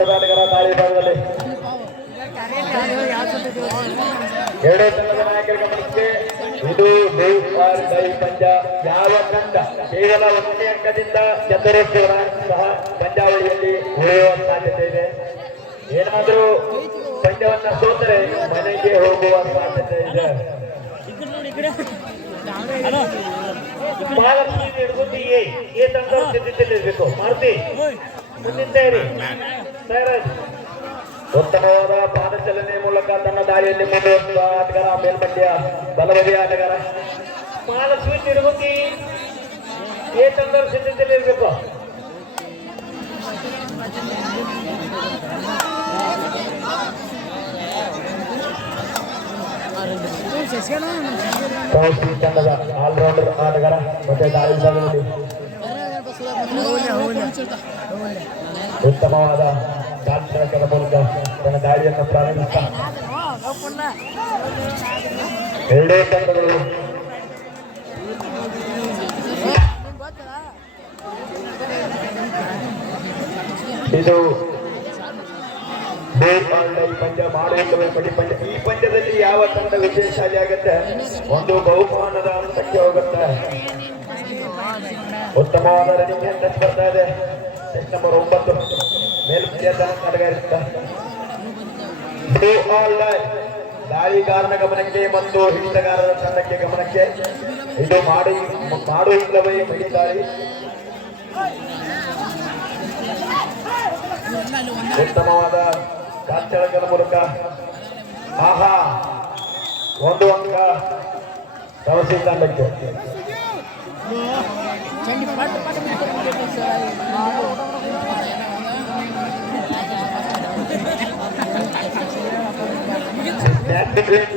ಹೋರಾಟಗಾರ ದಾಳಿ ಭಾಗದಲ್ಲಿ. ಎರಡೇ ತಂಡದ ನಾಯಕರ ಗಮನಕ್ಕೆ ಇದು ದೇವ್ ಡೈ ಪಂದ್ಯ ಯಾವ ತಂಡ ಕೇವಲ ಅಂಕದಿಂದ ಚತುರಸ್ಥ ಸಹ ಪಂಜಾವಳಿಯಲ್ಲಿ ಉಳಿಯುವ ಸಾಧ್ಯತೆ ಇದೆ. ಏನಾದರೂ ಪಂದ್ಯವನ್ನ ಸೋತರೆ ಮನೆಗೆ ಹೋಗುವ ಸಾಧ್ಯತೆ ಇದೆ. ಮಹಾಲಕ್ಷ್ಮಿ ಎ ಎ ತಂಡ ಸ್ಥಿತಿಯಲ್ಲಿರ್ಬೇಕು ಮಾರುತಿ. ಉತ್ತಮವಾದ ಪಾದಚಲನೆ ಮೂಲಕ ತನ್ನ ದಾರಿಯಲ್ಲಿ ಮುಂದುವರಿಸುವ ಆಟಗಾರ ಮೇಲ್ಪಂಡ್ಯ ಬಲಬದಿ ಆಟಗಾರ ಮಹಾಲಕ್ಷ್ಮಿ ತಿರುಗುತಿ ಎ ತಂಡ ಸಿದ್ಧತೆಯಲ್ಲಿರ್ಬೇಕು ಕೌನ್ಸಿ ತಂಡದ ಆಲ್ರೌಂಡರ್ ಆಟಗಾರ ಮತ್ತೆ ದಾಳಿ ಉತ್ತಮವಾದ ಚಾಲಕದ ಮೂಲಕ ತನ್ನ ದಾಳಿಯನ್ನು ಪ್ರಾರಂಭಿಸ್ತಾ ಎರಡೇ ತಂಡಗಳು. ಇದು ಪಂದ್ಯ ಮಾಡುತ್ತವೆ ಪಡಿ ಪಂದ್ಯ. ಈ ಪಂದ್ಯದಲ್ಲಿ ಯಾವ ತಂಡ ವಿಶೇಷಾಲಿ ಆಗುತ್ತೆ? ಒಂದು ಬಹುಮಾನದ ಹಂತಕ್ಕೆ ಹೋಗುತ್ತೆ. ಉತ್ತಮವಾದ ರನ್ನಿಂಗ್ ಅಂತ ಬರ್ತಾ ಇದೆ. ಟೆಸ್ಟ್ ನಂಬರ್ ಒಂಬತ್ತು ಅಡಗಾರಿಸುತ್ತ ಆನ್ಲೈನ್ ದಾಳಿಗಾರನ ಗಮನಕ್ಕೆ ಮತ್ತು ಹಿಡಿತಗಾರರ ತಂಡಕ್ಕೆ ಗಮನಕ್ಕೆ. ಇದು ಮಾಡಿ, ಮಾಡು ಇಲ್ಲವೇ ಮಡಿ ಉತ್ತಮವಾದ ಕಾಲ್ಚಳಕದ ಮೂಲಕ. ಆಹಾ, ಒಂದು ಅಂಕ ತವಸಿ ತಂಡಕ್ಕೆ.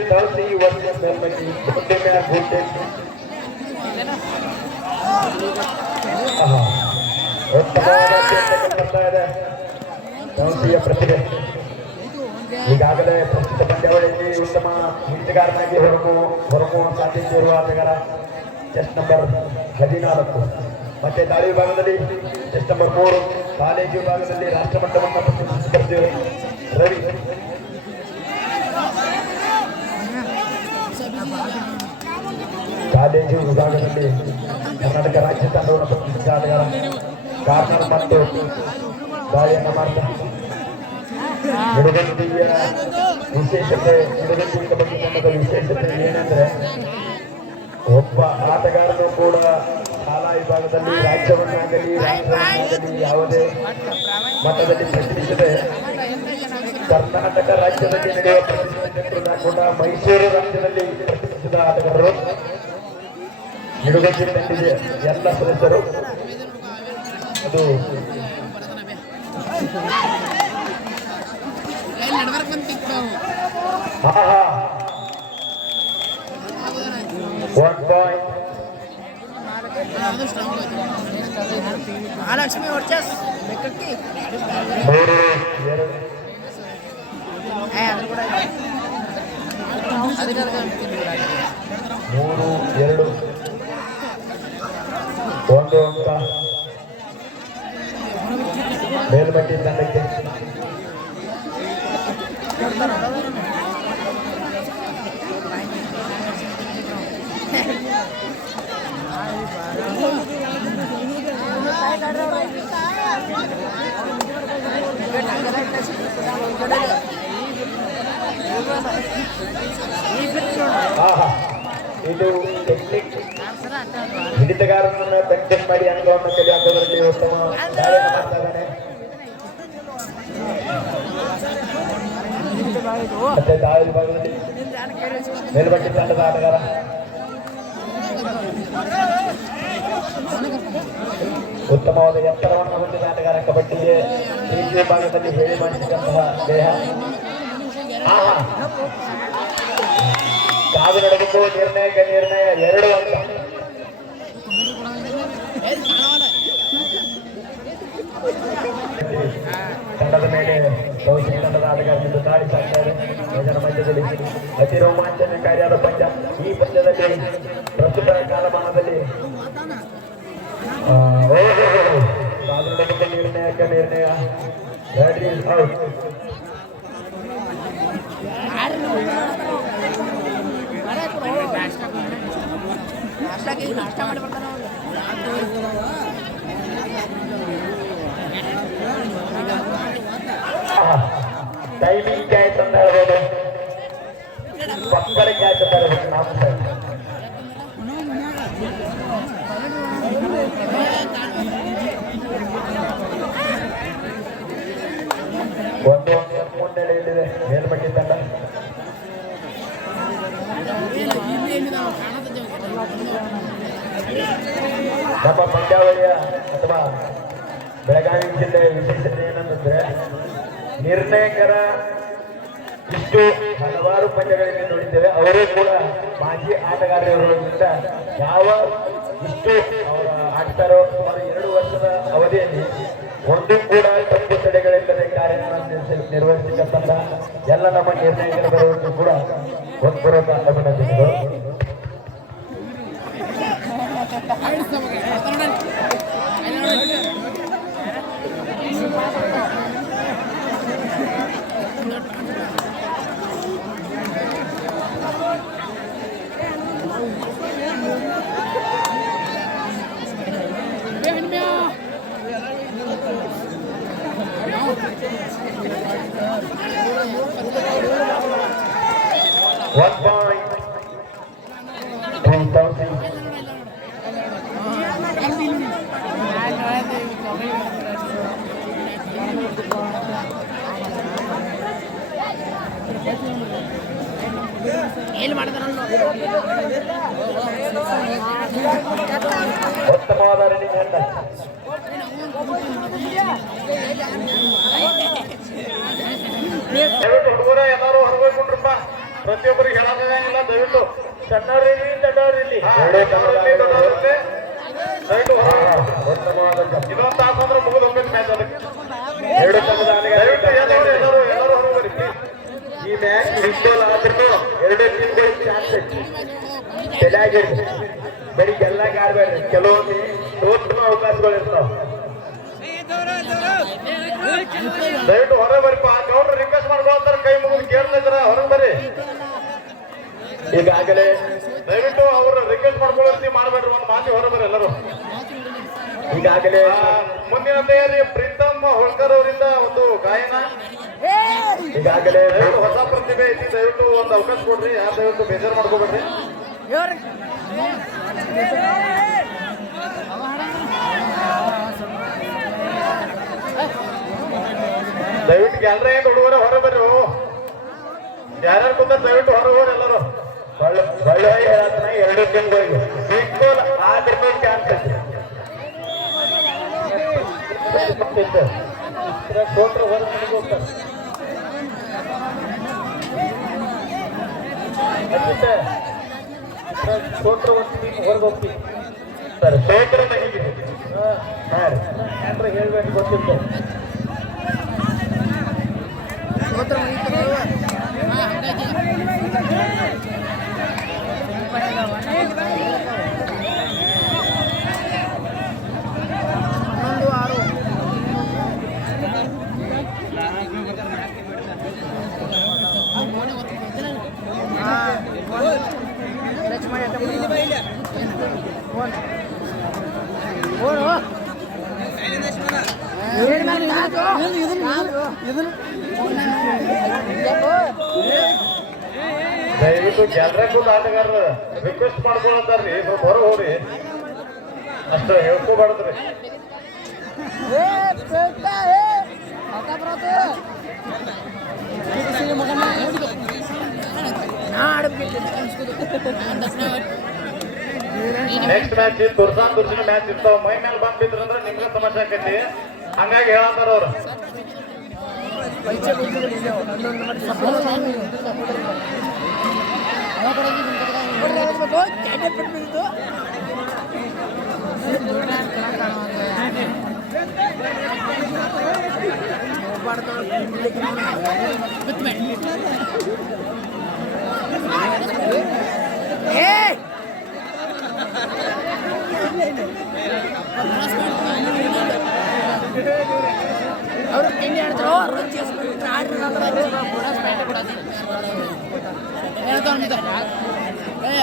ತವಸಿ ವರ್ಷ ಮೇಲ್ಪಟ್ಟಿ ಗುಡ್ಡೆ ಮ್ಯಾಲ್ ಗುಡ್ಡೆ ಆಹಾ. ಉತ್ತಮವಾದ ಅತ್ಯಂತ ಬರ್ತಾ ಇದೆ ತವಸಿಯ ಪ್ರತಿಭೆ ಈಗಾಗಲೇ ಪ್ರಸ್ತುತ ಪಂದ್ಯಾವಳಿಯಲ್ಲಿ ಉತ್ತಮ ಹಿಡಿತಗಾರನಾಗಿ ಹೊರಮು ಹೊರಮುವ ಸಾಧ್ಯತೆ ಇರುವ ಆಟಗಾರ ಚೆಸ್ಟ್ ನಂಬರ್ ಹದಿನಾಲ್ಕು ಮತ್ತೆ ದಾಳಿ ವಿಭಾಗದಲ್ಲಿ ಚೆಸ್ಟ್ ನಂಬರ್ ಮೂರು ಕಾಲೇಜು ವಿಭಾಗದಲ್ಲಿ ರಾಷ್ಟ್ರಮಟ್ಟವನ್ನು ಪ್ರತಿನಿಧಿಸುತ್ತಿದ್ದೇವೆ. ರವಿ. ಕಾಲೇಜು ವಿಭಾಗದಲ್ಲಿ ಕರ್ನಾಟಕ ರಾಜ್ಯ ತಂಡವನ್ನು ಪ್ರತಿನಿಧಿಸಿದ ಆಟಗಾರ ಮತ್ತು ದಾಳಿಯನ್ನು ಮಾಡ್ತಾರೆ ವಿಶೇಷತೆ ಬಗ್ಗೆ ವಿಶೇಷತೆ ಏನಂದ್ರೆ, ಒಬ್ಬ ಶಾಲಾ ವಿಭಾಗದಲ್ಲಿ ರಾಜ್ಯವನ್ನಾಗಲಿ ರಾಷ್ಟ್ರವನ್ನಾಗಲಿ ಯಾವುದೇ ಮಟ್ಟದಲ್ಲಿ ಪ್ರಶ್ನಿಸಿದೆ ಕರ್ನಾಟಕ ರಾಜ್ಯದಲ್ಲಿ ನಡೆಯುವ ಪ್ರತಿನಿಧಿತ್ವವನ್ನು ಕೂಡ ಮೈಸೂರು ರಾಜ್ಯದಲ್ಲಿ ಪ್ರತಿನಿಧಿಸಿದ ಆಟಗಾರರು. ನಿಡುಗಂಟಿ ತಂಡದ ಎಲ್ಲ ಸದಸ್ಯರು. ಅದು ಆಹಾ. ಒನ್ ಪಾಯಿಂಟ್ ಮಹಾಲಕ್ಷ್ಮಿ ವರ್ಚಸ್ ಬೆಕ್ಕಿ ಮೂರು ಎರಡು ಅದು ಕೂಡ ಮೂರು ಎರಡು ಒಂದು ಅಂಕ ಮೇಲ್ಮಟ್ಟಿ ತಂಡಕ್ಕೆ ಇದು ಟೆಕ್ನಿಕ್ ಹಿಡಿತಗಾರನನ್ನ ಬೆಂಟನ್ ಮಾಡಿ ಅಂಗವನ್ನು ಕಲಿಯುವುದರಲ್ಲಿ ಉತ್ತಮ ದಾಳಿಯನ್ನು ಮಾಡ್ತಾ ಇದ್ದಾನೆ ಮತ್ತೆ ದಾಳಿ ವಿಭಾಗದಲ್ಲಿ ಮೇಲ್ಮಟ್ಟಿ ತಂಡದ ಆಟಗಾರ ಉತ್ತಮವಾದ ಎತ್ತರವನ್ನು ಹೊಂದಿದ ಆಟಗಾರ ಕಬಡ್ಡಿಗೆ ಈ ಭಾಗದಲ್ಲಿ ಹೇಳಿ ಮಾಡಿಸಿದಂತಹ ದೇಹ. ಕಾದು ನಡೆದಿದ್ದು ನಿರ್ಣಯಕ ನಿರ್ಣಯ ಎರಡು ಅಂತ. ತಂಡದ ಮೇಲೆ ಕೌಶಿಕ ತಂಡದ ಆಟಗಾರನಿಂದ ದಾಳಿ ಸಾಕ್ತಾ ಇದೆ ಜನರ ಮಧ್ಯದಲ್ಲಿ ಅತಿ ರೋಮಾಂಚನಕಾರಿಯಾದ ಪಂದ್ಯ ಈ ಪಂದ್ಯದಲ್ಲಿ ಪ್ರಸ್ತುತ ಕಾಲಮಾನದಲ್ಲಿ ಆ, ಓಹೋ, ಕಾದು ನಡೆದಿದ್ದ ನಿರ್ಣಯಕ ನಿರ್ಣಯ That ಟೈಮಿಂಗ್ ಕ್ಯಾಚ್ ಅಂತ ಹೇಳ್ಬೋದು. ಪಕ್ಕದ ಕ್ಯಾಚ್ ಅಂತ ಹೇಳ್ಬೋದು. ನಾವು ಒಂದು ಮುನ್ನಡೆಯಲ್ಲಿದೆ ಮೇಲ್ಮಟ್ಟಿ ತಂಡ? ನಮ್ಮ ಪಂದ್ಯಾವಳಿಯ ಅಥವಾ ಬೆಳಗಾವಿ ಜಿಲ್ಲೆಯ ವಿಶೇಷತೆ ಏನಂತಂದ್ರೆ ನಿರ್ಣಾಯಕರ ಇಷ್ಟು ಹಲವಾರು ಪಂದ್ಯಗಳಲ್ಲಿ ನೋಡಿದ್ದೇವೆ ಅವರೇ ಕೂಡ ಮಾಜಿ ಆಟಗಾರರಿರೋದ್ರಿಂದ ಯಾವ ಇಷ್ಟು ಆಡ್ತಾರೋ ಸುಮಾರು ಎರಡು ವರ್ಷದ ಅವಧಿಯಲ್ಲಿ ಒಂದು ಕೂಡ ತಪ್ಪು ತಡೆಗಳಿಲ್ಲದೆ ಕಾರ್ಯಕ್ರಮ ನಿರ್ವಹಿಸಿದಂತಹ ಎಲ್ಲ ನಮ್ಮ ನಿರ್ಣಾಯಕರ ಬರುವುದು ಕೂಡ One point. What? ಉತ್ತಮವಾದ ದಯವಿಟ್ಟು ಹುಡುಗರ ಎಲ್ಲರೂ ಹೊರಗೋಗ್ಕೊಂಡ್ರಪ್ಪ ಪ್ರತಿಯೊಬ್ಬರಿಗೆ ಹೇಳೋದಿಲ್ಲ ದಯವಿಟ್ಟು ಸಣ್ಣವ್ರಿರ್ಲಿ ದೊಡ್ಡವ್ರಿರ್ಲಿ ದಯವಿಟ್ಟು ಹೊರ ಉತ್ತಮವಾದ ಜಂಪ್. ಇದೊಂದು ತಾಸು ಅಂದ್ರೆ ಮುಗಿದು ಹೋಗ್ಬೇಕು ಮ್ಯಾಚ್ ಅದಕ್ಕೆ ಎರಡು ತಂಡದ ದಯವಿಟ್ಟು ಎಲ್ಲರೂ ಆಟಗಾರರು ಎಲ್ಲರೂ ಎಲ್ಲರೂ ಹೊರಗೋಗ್ರಿ ಪ್ಲೀಸ್ ಈ ಮ್ಯಾಚ್ ವಿಶ್ವಲ್ ಆದ್ರೂ ಎರಡು ಟೀಮ್ಗಳಿಗೆ ಚಾನ್ಸ್ ಐತಿ ತಲೆಯಾಗಿರ್ಲಿ ಬರೀ ಗೆಲ್ಲಕ್ಕೆ ಆಡ್ಬೇಡ್ರಿ ಕೆಲವೊಂದು ಸೋತ್ರೂ ಅವಕಾಶಗಳು ಇರ್ತಾವ. ದಯವಿಟ್ಟು ಹೊರ ಬರೀಪ ಗೌಡ್ರು ರಿಕ್ವೆಸ್ಟ್ ಮಾಡ್ಕೊಳ್ತಾರೆ ಕೈ ಮುಗಿದು ಕೇಳ್ತಾ ಇದ್ರ ಹೊರಗೆ ಬರ್ರಿ. ಈಗಾಗಲೇ ದಯವಿಟ್ಟು ಅವ್ರು ರಿಕ್ವೆಸ್ಟ್ ಮಾಡ್ಕೊಳ್ಳಿ ಮಾಡ್ಬೇಡ್ರಿ. ಒಂದು ಮಾತಿ ಹೊರ ಬರ್ರಿ ಎಲ್ಲರೂ. ಈಗಾಗಲೇ ಮುಂದಿನ ತಯಾರಿ ಪ್ರೀತಮ್ ಹೋಳ್ಕರ್ ಅವರಿಂದ ಒಂದು ಗಾಯನ. ಈಗಾಗಲೇ ಹೊಸ ಪ್ರತಿಭೆ ಐತಿ. ದಯವಿಟ್ಟು ಒಂದು ಅವಕಾಶ ಕೊಡ್ರಿ. ಯಾರು ದಯವಿಟ್ಟು ಬೇಜಾರು ಮಾಡ್ಕೋಬೇಡ್ರಿ. ದಯವಿಟ್ಟು ಎಲ್ಲರ ಏನು ಹುಡುಗರ ಹೊರ ಬರ್ರಿ. ಯಾರ್ಯಾರು ಕೂತಾರ ದಯವಿಟ್ಟು ಹೊರ ಹೋಗ್ರಿ ಎಲ್ಲರೂ. ಒಳ್ಳೆ ಒಳ್ಳೆ ಹೇಳತ್ತನ ಎರಡು ಟೀಮ್ಗಳಿಗೆ ಈಕ್ವಲ್ ಆದ್ರೂ ಚಾನ್ಸ್ ಐತಿ ಸೋತ್ರ ಹೊರಗೆ ಹೋಗ್ತಾರೆ ಸೋತ್ರ ಒಂದು ಟೀಮ್ ಹೊರಗೆ ಹೋಗ್ತೀವಿ ಸರ್ ಸೋತ್ರ ನನಗೆ ಹಾಂ ಅಂದ್ರೆ ಹೇಳ್ಬೇಕು ಗೊತ್ತಿತ್ತು ಸೋತ್ರ ಮುಗೀತು. ಹಾ, ದಯವಿಟ್ಟು ಜನರ ಕೂಡ ಆಟಗಾರರು ರಿಕ್ವೆಸ್ಟ್ ಮಾಡ್ಕೊಳತ್ತಾರ್ರಿ ಸ್ವಲ್ಪ ಹೊರ ಹೋಗ್ರಿ ಅಷ್ಟು ಹೇಳ್ಕೋಬಾರ್ದ್ರಿ ಏ, ಪೇಟ, ಏ. ಅಕ್ಕ ಬರೋದು. ಕಿಡಿಸಿಗೆ ಮಗನ. ನಾ ಆಡ್ಬೇಕು. ನೆಕ್ಸ್ಟ್ ಮ್ಯಾಚ್ ತುರ್ಸಾನ್ ತುರ್ಸಿನ ಮ್ಯಾಚ್ ಇರ್ತಾವ ಮೈ ಮೇಲೆ ಬಂದ್ ಬಿದ್ರಂದ್ರೆ ನಿಮ್ಗೆ ಸಮಸ್ಯೆ ಆಕೈತಿ ಹಂಗಾಗಿ ಹೇಳತ್ತಾರ ಅವ್ರು ಪೈಸೆ ಕೊಡ್ತೀವಿ ಇಲ್ಲಿ. ಹನ್ನೊಂದು ಅವರು ತಿಂಡಿ ಆಡ್ತಾರೋ ರೊಚ್ಚಿ ಬಿಟ್ರೆ ಆಡ್ರಿ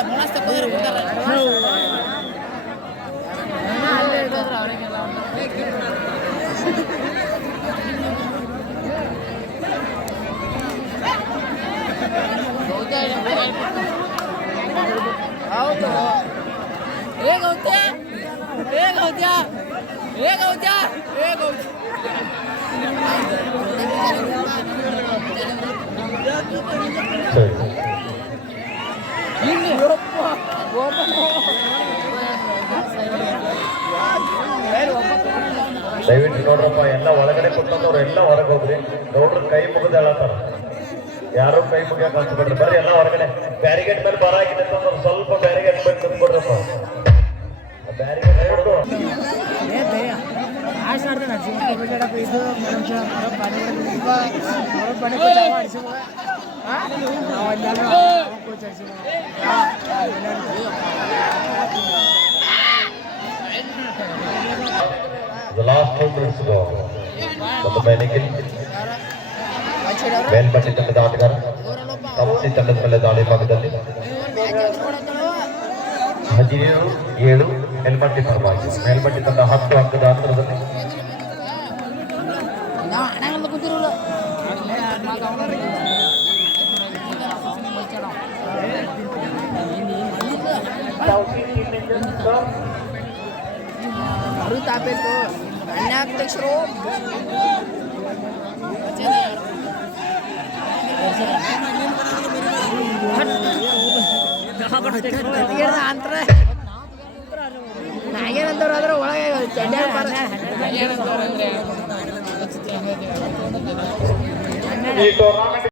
ಬೋನಸ್ ತಕ್ಕೋದ್ರೆ ಕೊಡ್ತಾರೆ ಅಲ್ಲೇ ಇಟ್ಟಿದ್ರೆ ಅವರಿಗೆಲ್ಲ ಹೌದು ಹೇಗೌತ್ಯ ಹೇಗೌತ್ಯ ಹೇಗ ದಯವಿಟ್ಟು ನೋಡ್ರಪ್ಪ, ಎಲ್ಲ ಒಳಗಡೆ ಕುತ್ಕೊಂಡವ್ರು ಎಲ್ಲ ಹೊರಗೆ ಹೋಗ್ರಿ. ನೋಡ್ರಿ ಕೈ ಮುಗಿದ ಹೇಳತ್ತಾರ ಯಾರು ಕೈ ಮುಗಿಯಕ್ ಹಚ್ಬಿಡ್ರಿ ಬರ್ರಿ ಎಲ್ಲ ಹೊರಗಡೆ. ಬ್ಯಾರಿಗೇಟ್ ಮೇಲೆ ಬರ ಆಗಿದೆ ಅಂತಂದ್ರೆ ಸ್ವಲ್ಪ ಬ್ಯಾರಿಗೇಟ್ ಮೇಲೆ ಕುತ್ಬಿಡ್ರಪ್ಪ ಬ್ಯಾರಿಗೇಡ್ ದಯವಿಟ್ಟು ಏ ದಯ ಆಶ್ ಆಡ್ತಾನೆ ಜೀವನ ಬಿಡಪ್ಪ ಇದು ಮನುಷ್ಯ ಹೊರ ಪಾನಿ ಹೊರ ಪಾನಿ ಆಡಿಸಿ ನಾವು ಅಲ್ಲೆಲ್ಲ ಕೋಚ್ ಆಡಿಸಿ The last two minutes go. ಒಂದು ಮೈನಿಗೆ ಮೇಲ್ಪಟ್ಟಿ ತಂಡದ ಆಟಗಾರ ತಮಸಿ ತಂಡದ ಮೇಲೆ ದಾಳಿ ಭಾಗದಲ್ಲಿ ಹದಿನೇಳು ಏಳು ಮೇಲ್ಪಟ್ಟಿ ಪರವಾಗಿ ಮೇಲ್ಪಟ್ಟಿ ತಂಡ ಹತ್ತು ಅಂಕದ ಅಂತರದಲ್ಲಿ ಮರು ತಾಪೇತು ಅನ್ಯಾಧ್ಯಕ್ಷರು ಅಂತರ ನಾಗೇನಂತವ್ರು ಆದ್ರೆ ಒಳಗೆ ಚಡ್ಡ ಈ ಟೂರ್ನಮೆಂಟ್